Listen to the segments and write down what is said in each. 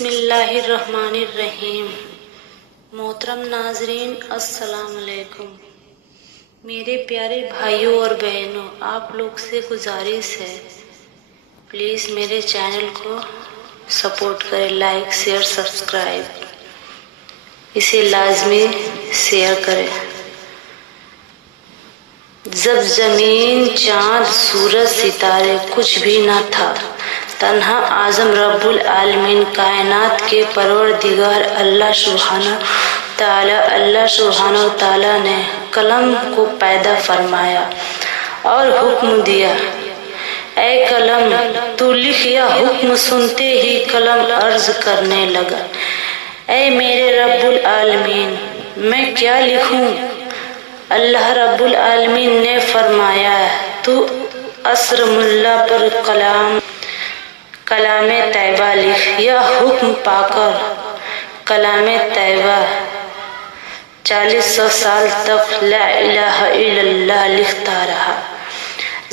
بسم اللہ الرحمن الرحیم۔ محترم ناظرین، السلام علیکم۔ میرے پیارے بھائیوں اور بہنوں، آپ لوگ سے گزارش ہے، پلیز میرے چینل کو سپورٹ کریں، لائک شیئر سبسکرائب اسے لازمی شیئر کریں۔ جب زمین چاند سورج ستارے کچھ بھی نہ تھا، تنہا اعظم رب العالمین کائنات کے پروردگار اللہ سبحانہ تعالی نے قلم کو پیدا فرمایا اور حکم دیا، اے قلم تو لکھ۔ یا حکم سنتے ہی قلم عرض کرنے لگا، اے میرے رب العالمین میں کیا لکھوں؟ اللہ رب العالمین نے فرمایا، تو عصر ملا پر کلام طیبہ لکھ۔ یا حکم پا کر کلام طیبہ 400 سال تک لا الہ الا اللہ لکھتا رہا۔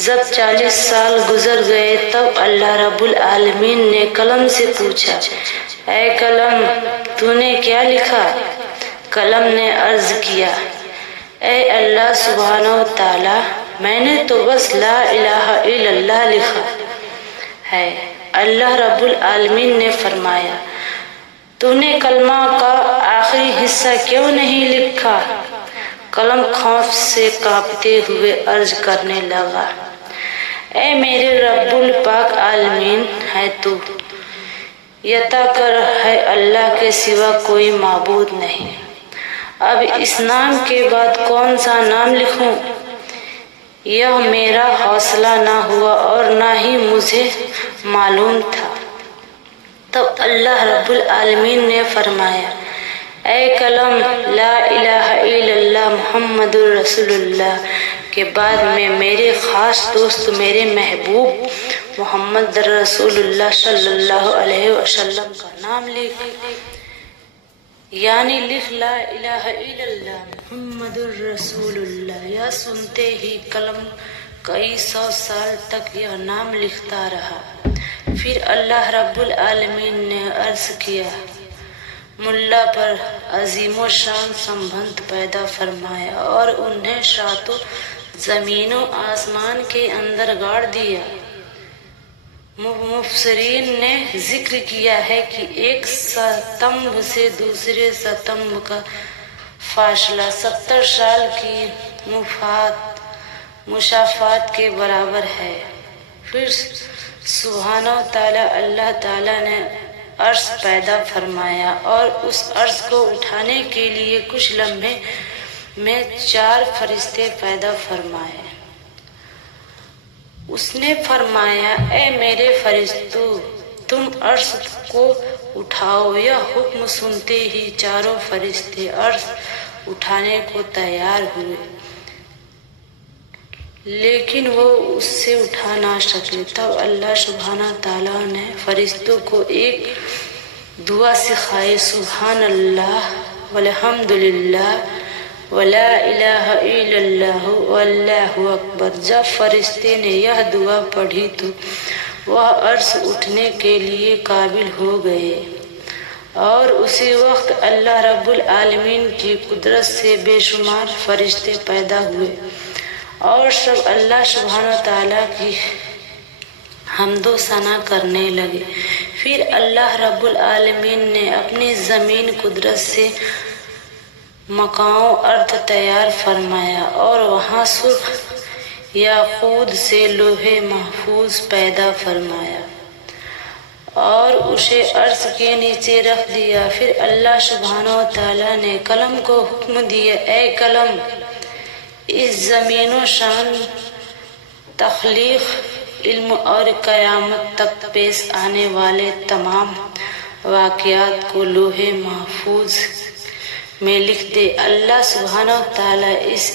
جب 40 سال گزر گئے تب اللہ رب العالمین نے قلم سے پوچھا، اے قلم تو نے کیا لکھا؟ قلم نے عرض کیا، اے اللہ سبحانہ تعالی میں نے تو بس لا الہ الا اللہ لکھا ہے۔ اللہ رب العالمین نے فرمایا، تو نے کلمہ کا آخری حصہ کیوں نہیں لکھا؟ قلم خوف سے کانپتے ہوئے عرض کرنے لگا، اے میرے رب الپاک عالمین ہے تو، یتا کر ہے اللہ کے سوا کوئی معبود نہیں۔ اب اس نام کے بعد کون سا نام لکھوں؟ یہ میرا حوصلہ نہ ہوا اور نہ ہی مجھے معلوم تھا۔ تب اللہ رب العالمین نے فرمایا، اے قلم لا الہ الا اللہ محمد رسول اللہ کے بعد میں میرے خاص دوست میرے محبوب محمد رسول اللہ صلی اللہ علیہ وسلم کا نام لکھ، یعنی لکھ لا الہ الا اللہ محمد رسول اللہ۔ یہ سنتے ہی قلم کئی 100 سال تک یہ نام لکھتا رہا۔ پھر اللہ رب العالمین نے عرض کیا، ملا پر عظیم و شان سمبھند پیدا فرمایا اور انہیں ساتوں زمین و آسمان کے اندر گاڑ دیا۔ مفسرین نے ذکر کیا ہے کہ ایک ستمبھ سے دوسرے ستمبھ کا فاصلہ 70 سال کی مسافت کے برابر ہے۔ پھر سبحانہ تعالی اللہ تعالی نے عرش پیدا فرمایا اور اس عرش کو اٹھانے کے لیے کچھ لمحے میں 4 فرشتے پیدا فرمائے۔ اس نے فرمایا، اے میرے فرشتوں تم عرش کو اٹھاؤ۔ یا حکم سنتے ہی 4 فرشتے عرش اٹھانے کو تیار ہوئے، لیکن وہ اس سے اٹھا نہ سکے۔ تب اللہ سبحانہ تعالیٰ نے فرشتوں کو ایک دعا سکھائی، سبحان اللہ والحمد للہ ولا الہ الا اللہ واللہ اکبر۔ جب فرشتے نے یہ دعا پڑھی تو وہ عرش اٹھنے کے لیے قابل ہو گئے، اور اسی وقت اللہ رب العالمین کی قدرت سے بے شمار فرشتے پیدا ہوئے اور سب اللہ سبحانہ تعالیٰ کی حمد و ثنا کرنے لگے۔ پھر اللہ رب العالمین نے اپنی زمین قدرت سے مقام ارض تیار فرمایا اور وہاں سرخ یاقوت سے لوح محفوظ پیدا فرمایا اور اسے عرش کے نیچے رکھ دیا۔ پھر اللہ سبحانہ تعالیٰ نے قلم کو حکم دیا، اے قلم اس زمین و شان تخلیق، علم اور قیامت تک پیش آنے والے تمام واقعات کو لوح محفوظ میں لکھ دے۔ اللہ سبحانہ تعالیٰ اس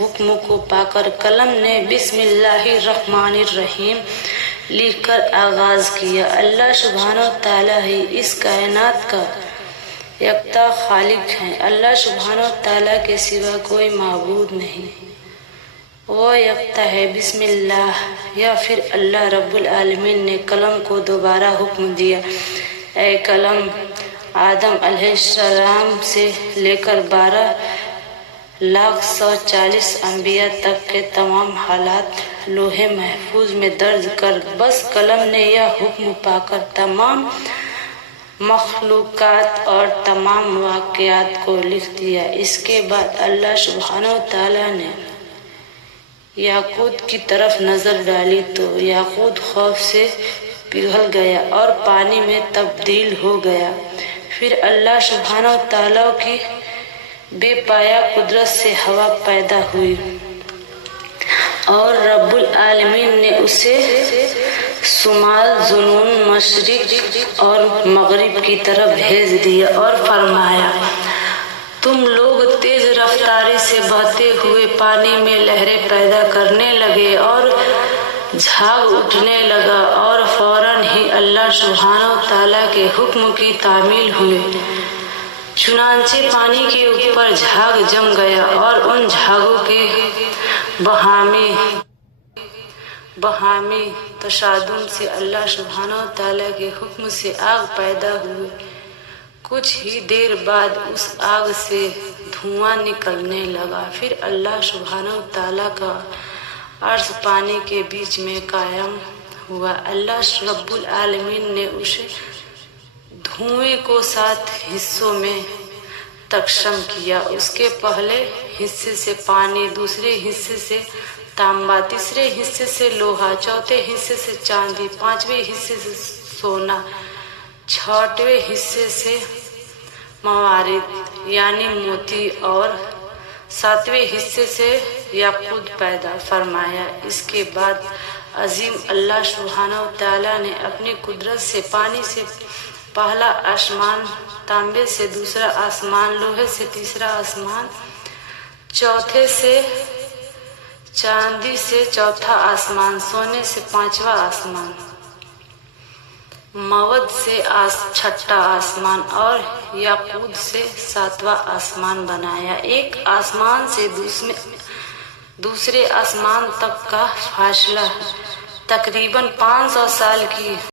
حکم کو پا کر قلم نے بسم اللہ الرحمن الرحیم لکھ کر آغاز کیا۔ اللہ سبحانہ تعالیٰ ہی اس کائنات کا یکتا خالق ہے۔ اللہ سبحانہ تعالیٰ کے سوا کوئی معبود نہیں، وہ یکتا ہے۔ بسم اللہ۔ یا پھر اللہ رب العالمین نے قلم کو دوبارہ حکم دیا، اے قلم، آدم علیہ السلام سے لے کر 12,140 انبیاء تک کے تمام حالات لوح محفوظ میں درج کر بس قلم نے یہ حکم پا کر تمام مخلوقات اور تمام واقعات کو لکھ دیا۔ اس کے بعد اللہ سبحانہ وتعالیٰ نے یاقوت کی طرف نظر ڈالی تو یاقوت خوف سے پگھل گیا اور پانی میں تبدیل ہو گیا۔ پھر اللہ سبحانہ وتعالیٰ کی بے پایا قدرت سے ہوا پیدا ہوئی اور رب العالمین نے اسے شمال، جنوب، مشرق اور مغرب کی طرف بھیج دیا اور فرمایا تم لوگ تیز رفتاری سے بہتے ہوئے پانی میں لہریں پیدا کرنے لگے اور جھاگ اٹھنے لگا اور فوراً ہی اللہ سبحانہ وتعالیٰ کے حکم کی تعمیل ہوئی۔ چنانچہ پانی کے اوپر جھاگ جم گیا اور ان جھاگوں کے باہمی تصادم سے اللہ سبحانہ وتعالیٰ کے حکم سے آگ پیدا ہوئی۔ کچھ ہی دیر بعد اس آگ سے دھواں نکلنے لگا۔ پھر اللہ سبحانہ وتعالیٰ کا عرش پانی کے بیچ میں قائم ہوا۔ اللہ رب العالمین نے اس دھوئیں کو 7 حصوں میں تقسیم کیا۔ اس کے پہلے حصے سے پانی، دوسرے حصے سے تانبا، تیسرے حصے سے لوہا، چوتھے حصے سے چاندی، پانچویں حصے سے سونا، چھٹویں حصے سے موارد یعنی موتی اور 7ویں حصے سے یاقوت پیدا فرمایا۔ اس کے بعد عظیم اللہ سبحانہ وتعالیٰ نے اپنی قدرت سے پانی سے پہلا آسمان، تانبے سے دوسرا آسمان، لوہے سے تیسرا آسمان، چوتھے سے چاندی سے چوتھا آسمان، سونے سے 5واں آسمان، مواد سے چھٹا آسمان اور یاقوت سے 7واں آسمان بنایا۔ ایک آسمان سے دوسرے آسمان تک کا فاصلہ تقریباً 500 سال کی